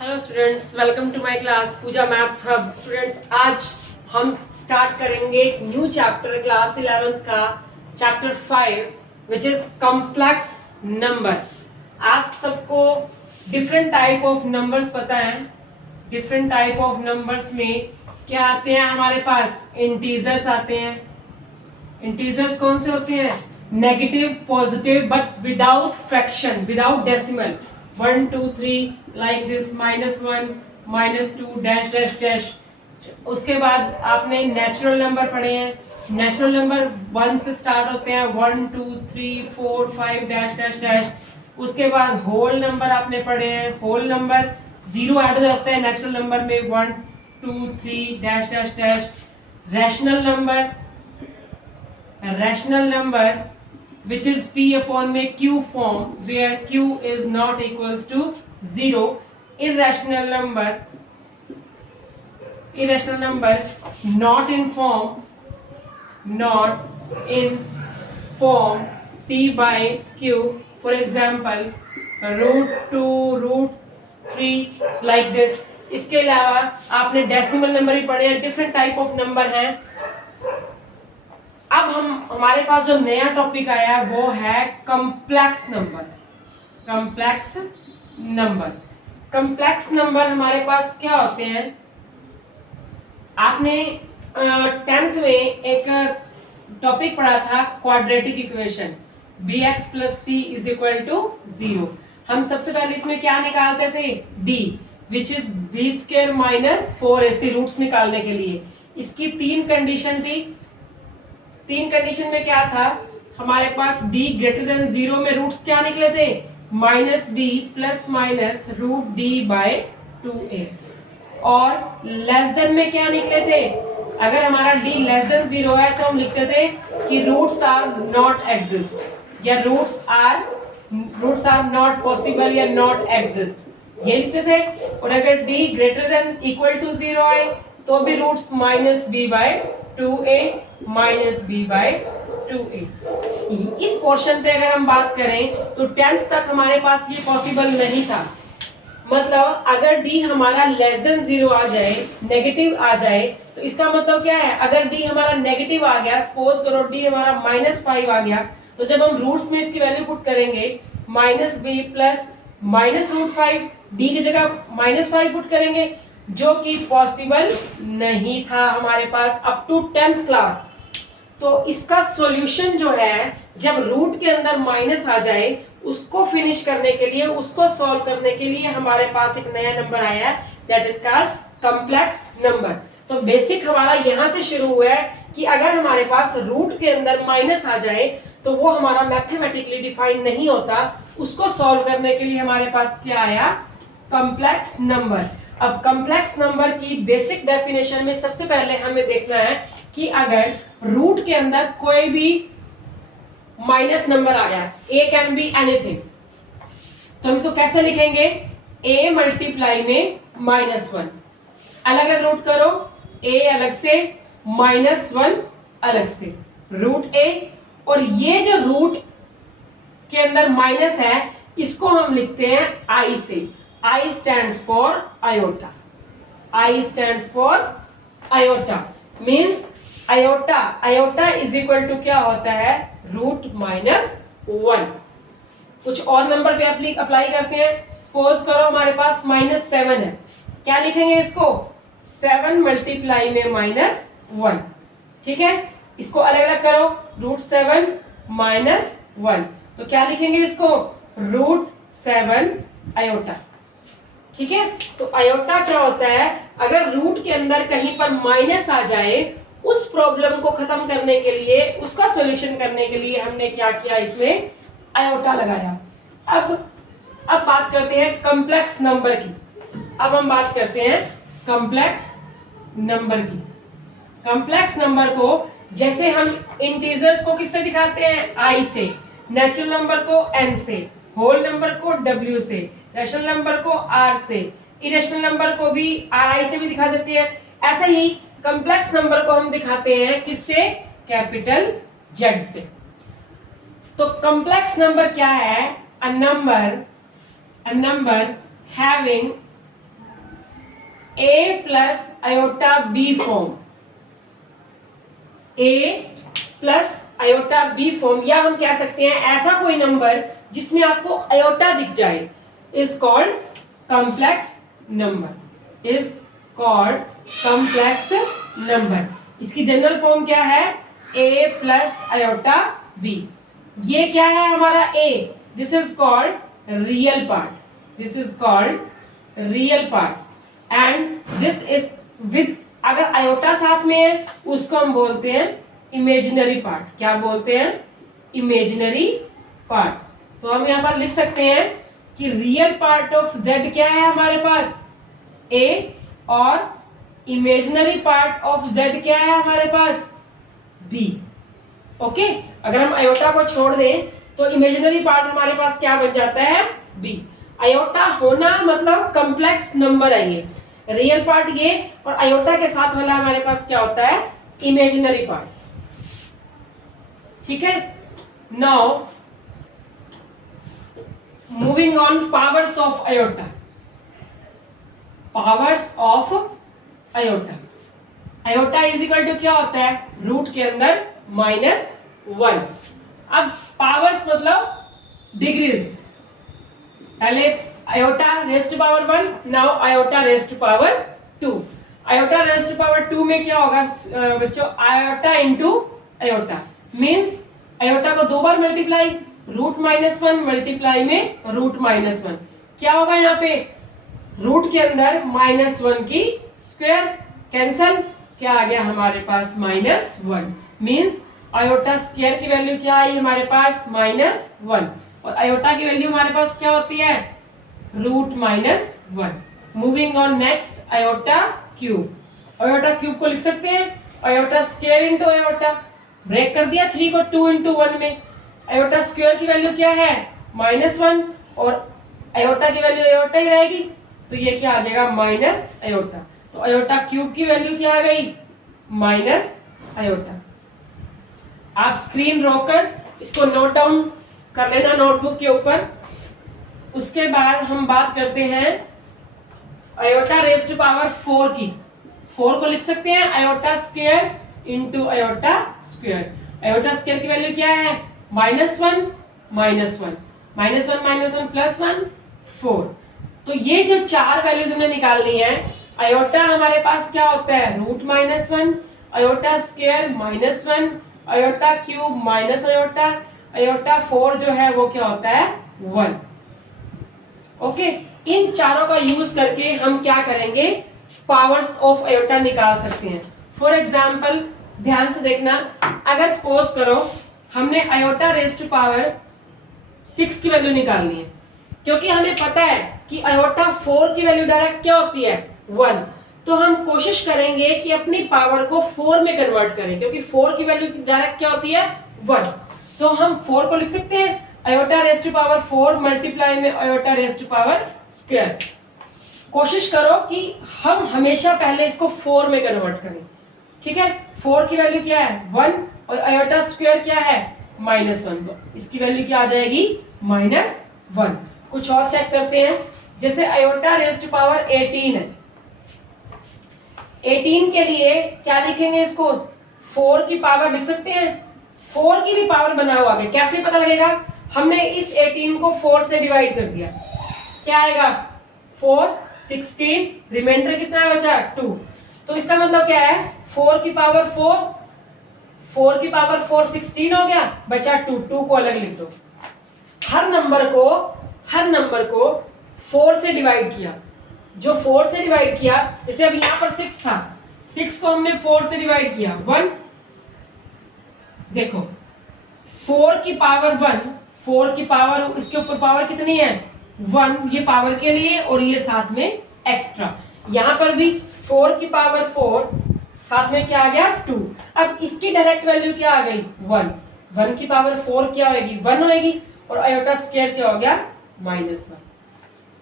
Hello students, welcome to my class Pooja maths hub. Students, आज हम start करेंगे एक न्यू चैप्टर क्लास 11th का, chapter 5 which is complex number. आप सबको डिफरेंट टाइप ऑफ नंबर्स पता है। डिफरेंट टाइप ऑफ नंबर्स में क्या आते हैं हमारे पास? इंटीजर्स आते हैं। इंटीजर्स कौन से होते हैं? Negative, positive, but without fraction, without decimal. 1 2 3 like this, -1 -2 dash dash dash. उसके बाद आपने नेचुरल नंबर पढ़े हैं। नेचुरल नंबर 1 से स्टार्ट होते हैं, 1 2 3 4 5 डैश डैश डैश। उसके बाद होल नंबर आपने पढ़े हैं। होल नंबर 0 ऐड हो जाता है नेचुरल नंबर में, 1 2 3 dash dash dash. Rational number, rational number which is p upon में q form where q is not equals to 0. irrational number not in form p by q, for example √2 √3 like this. इसके अलावा आपने decimal number भी पढ़े हैं। Different type of number हैं। अब हमारे पास जो नया टॉपिक आया है वो है complex number. Complex number, complex number हमारे पास क्या होते हैं? आपने 10th में एक टॉपिक पढ़ा था, क्वाड्रेटिक इक्वेशन, bx + c = 0। हम सबसे पहले इसमें क्या निकालते थे? d, which is b² - 4ac, roots निकालने के लिए। इसकी 3 कंडीशन थी। 3 कंडीशन में क्या था हमारे पास? b > 0 में रूट्स क्या निकले थे? -b ± √d/2a। और लेस देन में क्या निकले थे? अगर हमारा d < 0 है तो हम लिखते थे कि रूट्स आर नॉट एग्जिस्ट, या रूट्स आर नॉट पॉसिबल या नॉट एग्जिस्ट, ये लिखते थे। और अगर d > 0 है तो भी रूट्स -b/2a -b/2a। इस पोर्शन पे अगर हम बात करें तो 10th तक हमारे पास ये पॉसिबल नहीं था। मतलब अगर d हमारा < 0 आ जाए, नेगेटिव आ जाए, तो इसका मतलब क्या है? अगर d हमारा नेगेटिव आ गया, सपोज करो d हमारा -5 आ गया, तो जब हम रूट्स में इसकी वैल्यू पुट करेंगे -b + -√5, d की जगह -5 पुट करेंगे, जो कि पॉसिबल नहीं था हमारे पास अप टू 10th क्लास। तो इसका सॉल्यूशन जो है, जब रूट के अंदर माइनस आ जाए, उसको फिनिश करने के लिए, उसको सॉल्व करने के लिए हमारे पास एक नया नंबर आया है, that is called complex number. तो बेसिक हमारा यहाँ से शुरू हुआ है कि अगर हमारे पास रूट के अंदर माइनस आ जाए तो वो हमारा मैथमेटिकली डिफाइन नहीं होता। उसको सॉल्व करने के लिए हमारे पास क्या आया? Complex number. अब कॉम्प्लेक्स नंबर की बेसिक डेफिनेशन में सबसे पहले हमें देखना है कि अगर रूट के अंदर कोई भी माइनस नंबर आ गया, a कैन बी एनीथिंग, तो हम इसको कैसे लिखेंगे? a मल्टीप्लाई में -1, अलग अलग रूट करो, a अलग से, -1 अलग से, √a। और ये जो रूट के अंदर माइनस है, इसको हम लिखते हैं i से। I stands for iota. I stands for iota means iota is equal to क्या होता है? √-1। कुछ और नंबर पे अप्लाई करते हैं। सपोज करो हमारे पास -7 है, क्या लिखेंगे इसको? 7 मल्टीप्लाई में -1, ठीक है। इसको अलग अलग करो, √7 - 1, तो क्या लिखेंगे इसको? √7 iota, ठीक है। तो आयोटा क्या होता है? अगर रूट के अंदर कहीं पर माइनस आ जाए, उस प्रॉब्लम को खत्म करने के लिए, उसका सॉल्यूशन करने के लिए हमने क्या किया? इसमें आयोटा लगाया। अब बात करते हैं कॉम्प्लेक्स नंबर की। अब हम बात करते हैं कॉम्प्लेक्स नंबर की। कॉम्प्लेक्स नंबर को जैसे हम इंटीजर्स को किससे दिखाते हैं? i से, नेचुरल नंबर को n से, होल नंबर को w से, रैशनल नंबर को r से, इरेशनल नंबर को भी ri से भी दिखा देते हैं। ऐसे ही कॉम्प्लेक्स नंबर को हम दिखाते हैं किससे? कैपिटल Z से। तो कॉम्प्लेक्स नंबर क्या है? A number having a plus iota B form, a plus iota B form, या हम कह सकते हैं ऐसा कोई नंबर जिसमें आपको आयोटा दिख जाए, is called complex number, is called complex number. इसकी जनरल फॉर्म क्या है? a plus iota b। ये क्या है हमारा a? This is called real part, this is called real part, and this is with, अगर आयोटा साथ में है उसको हम बोलते हैं इमेजिनरी पार्ट। क्या बोलते हैं? Imaginary part. तो हम यहां पर लिख सकते हैं कि रियल पार्ट ऑफ z क्या है हमारे पास? a, और इमेजिनरी पार्ट ऑफ z क्या है हमारे पास? b। ओके, अगर हम आयोटा को छोड़ दें तो इमेजिनरी पार्ट हमारे पास क्या बन जाता है? b। आयोटा होना मतलब कॉम्प्लेक्स नंबर है ये, रियल पार्ट ये, और आयोटा के साथ वाला हमारे पास क्या होता है? Imaginary part. ठीक है, now moving on, powers of iota, powers of iota. Iota is equal to क्या होता है? रूट के अंदर -1। अब पावर्स मतलब डिग्रीज, पहले iota rest power 1, now iota rest power 2। Iota rest power 2 में क्या होगा बच्चों? Iota into iota, means iota को 2 बार मल्टीप्लाई, रूट -1 मल्टीप्लाई में रूट -1, क्या होगा यहाँ पे? रूट के अंदर -1 की स्क्वायर, कैंसल, क्या आ गया हमारे पास? -1, मीन्स आयोटा स्क्वायर की वैल्यू क्या आई हमारे पास? -1, और आयोटा की वैल्यू हमारे पास क्या होती है? Root -1। Moving on next, iota cube. Iota cube को लिख सकते हैं iota square into iota, break कर दिया 3 को 2 इंटू 1 में। आयोटा स्क्वायर की वैल्यू क्या है? -1, और आयोटा की वैल्यू आयोटा ही रहेगी, तो ये क्या आ जाएगा? Minus iota. तो आयोटा क्यूब की वैल्यू क्या आ गई? Minus iota. आप स्क्रीन रोककर इसको नोट डाउन कर लेना नोटबुक के ऊपर। उसके बाद हम बात करते हैं आयोटा रेस्ट पावर 4 की। 4 को लिख सकते हैं iota square into iota square. Iota square की वैल्यू क्या है? -1 -1 -1 +1 4। तो ये जो 4 वैल्यूज हमने निकालनी है, आयोटा हमारे पास क्या होता है? Root -1, iota square -1, iota cube minus iota, iota 4 जो है वो क्या होता है? 1। ओके, इन चारों का यूज करके हम क्या करेंगे? पावर्स ऑफ आयोटा निकाल सकते हैं। फॉर एग्जाम्पल, ध्यान से देखना, अगर सपोज करो हमने आयोटा रेस्ट पावर 6 की वैल्यू निकालनी है, क्योंकि हमें पता है कि आयोटा 4 की वैल्यू डायरेक्ट क्या होती है? 1। तो हम कोशिश करेंगे कि अपनी पावर को 4 में कन्वर्ट करें, क्योंकि 4 की वैल्यू डायरेक्ट क्या होती है? 1। तो हम 4 को लिख सकते हैं आयोटा रेस्ट पावर 4 मल्टीप्लाई में आयोटा रेस्ट पावर स्क्वायर। कोशिश करो कि हम हमेशा पहले इसको 4 में कन्वर्ट करें। ठीक है, 4 की वैल्यू क्या है? 1, और आयोटा स्क्वायर क्या है? -1, तो इसकी वैल्यू क्या आ जाएगी? -1। कुछ और चेक करते हैं, जैसे आयोटा रेस्ट पावर 18 है। 18 के लिए क्या लिखेंगे? इसको 4 की पावर लिख सकते हैं, 4 की भी पावर बना हुआ है। कैसे पता लगेगा? हमने इस 18 को 4 से डिवाइड कर दिया, क्या आएगा? 4 16, रिमाइंडर कितना बचा? 2। तो इसका मतलब क्या है? 4 की पावर 4 की पावर 4 16 हो गया, बचा 2 को अलग लिख दो। हर नंबर को 4 से डिवाइड किया, जो 4 से डिवाइड किया, जैसे अब यहां पर 6 था, 6 को हमने 4 से डिवाइड किया 1। देखो 4 की पावर 1, 4 की पावर, इसके ऊपर पावर कितनी है? 1, ये पावर के लिए, और ये साथ में एक्स्ट्रा। यहां पर भी 4 की पावर 4, साथ में क्या आ गया? 2। अब इसकी डायरेक्ट वैल्यू क्या आ गई? 1। 1 की पावर 4 क्या होगी? 1 होगी, और आयोटा स्क्वायर क्या हो गया? -1।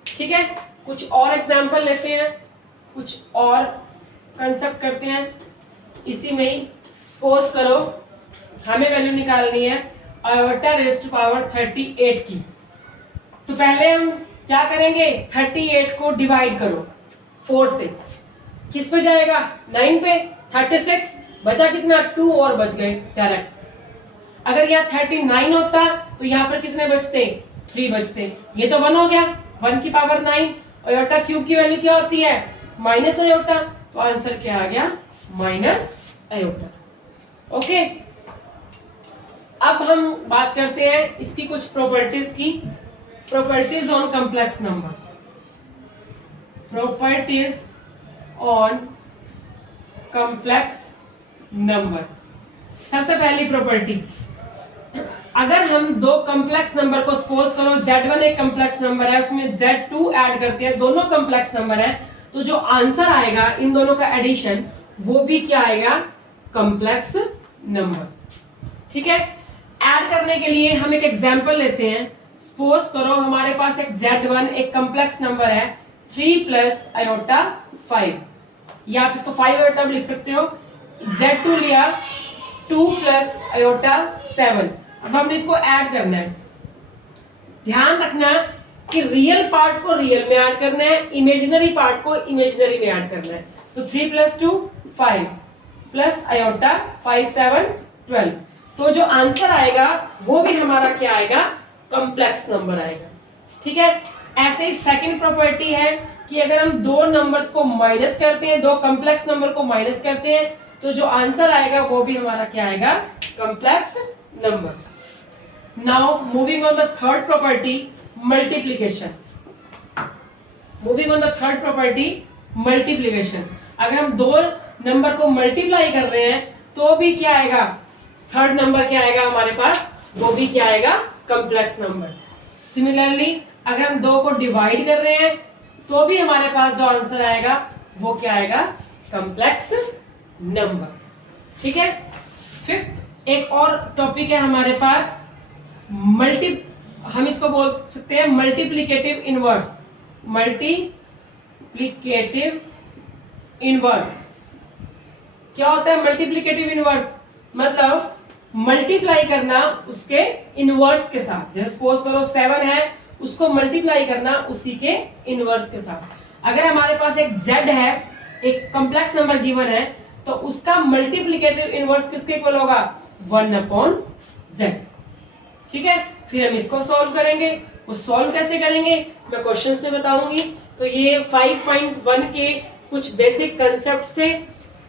ठीक है, कुछ और एग्जांपल लेते हैं, कुछ और कंसेप्ट करते हैं इसी में ही। सपोज करो हमें वैल्यू निकालनी है आयोटा रेस्ट पावर 38 की। तो पहले हम क्या करेंगे? 38 को डिवाइड करो 4 से, किस पे जाएगा? 9 पे। 36 बचा कितना? 2 और बच गए डायरेक्ट। अगर यहाँ 39 होता तो यहाँ पर कितने बचते? 3 बचते। ये तो 1 हो गया, 1 की पावर 9। आयोटा क्यूब की वैल्यू क्या होती है? Minus iota. तो आंसर क्या आ गया? Minus iota. ओके, अब हम बात करते हैं इसकी कुछ प्रॉपर्टीज की। Properties on complex number. Properties on complex number. सबसे पहली प्रॉपर्टी, अगर हम दो कॉम्प्लेक्स नंबर को सपोज करो Z1 एक कॉम्प्लेक्स नंबर है, उसमें Z2 ऐड करते हैं, दोनों कॉम्प्लेक्स नंबर है, तो जो आंसर आएगा इन दोनों का एडिशन वो भी क्या आएगा? Complex number. ठीक है, ऐड करने के लिए हम एक एग्जांपल लेते हैं। सपोज करो हमारे पास एक Z1 एक कॉम्प्लेक्स नंबर है 3 प्लस आयोटा 5, या आप इसको 5 आयोटा भी लिख सकते हो। Z2 लिया 2 प्लस आयोटा 7। अब हमने इसको ऐड करना है। ध्यान रखना कि रियल पार्ट को रियल में ऐड करना है, इमेजिनरी पार्ट को इमेजिनरी में ऐड करना है। तो 3 प्लस 2 5 प्लस आयोटा 5 7 12। तो जो आंसर आएगा वो भी हमारा क्या आएगा? कॉम्प्लेक्स नंबर आएगा। ठीक है, ऐसे ही सेकंड प्रॉपर्टी है कि अगर हम दो नंबर्स को माइनस करते हैं, दो कॉम्प्लेक्स नंबर को माइनस करते हैं, तो जो आंसर आएगा वो भी हमारा क्या आएगा? Complex number. Now moving on the third property, multiplication. Moving on the third property, multiplication. अगर हम दो नंबर को मल्टीप्लाई कर रहे हैं तो भी क्या आएगा? थर्ड नंबर क्या आएगा हमारे पास? वो भी क्या आएगा? Complex number. सिमिलरली अगर हम दो को डिवाइड कर रहे हैं तो भी हमारे पास जो आंसर आएगा वो क्या आएगा? Complex number. ठीक है, फिफ्थ एक और टॉपिक है हमारे पास, हम इसको बोल सकते हैं मल्टीप्लीकेटिव इनवर्स। मल्टीप्लीकेटिव इनवर्स क्या होता है? मल्टीप्लीकेटिव इनवर्स मतलब मल्टीप्लाई करना उसके इनवर्स के साथ। जैसे सपोज करो 7 है, उसको मल्टीप्लाई करना उसी के इनवर्स के साथ। अगर हमारे पास एक Z है, एक कॉम्प्लेक्स नंबर गिवन है, तो उसका मल्टीप्लीकेटिव इनवर्स किसके इक्वल होगा? 1/Z। ठीक है, फिर हम इसको सॉल्व करेंगे। वो सॉल्व कैसे करेंगे मैं क्वेश्चंस में बताऊंगी। तो ये 5.1 के कुछ बेसिक कंसेप्ट थे।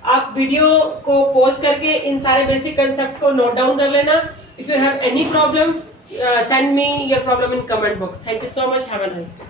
आप वीडियो को पॉज करके इन सारे बेसिक कंसेप्ट्स को नोट डाउन कर लेना। If you have any problem, send me your problem in comment box. Thank you so much. Have a nice day.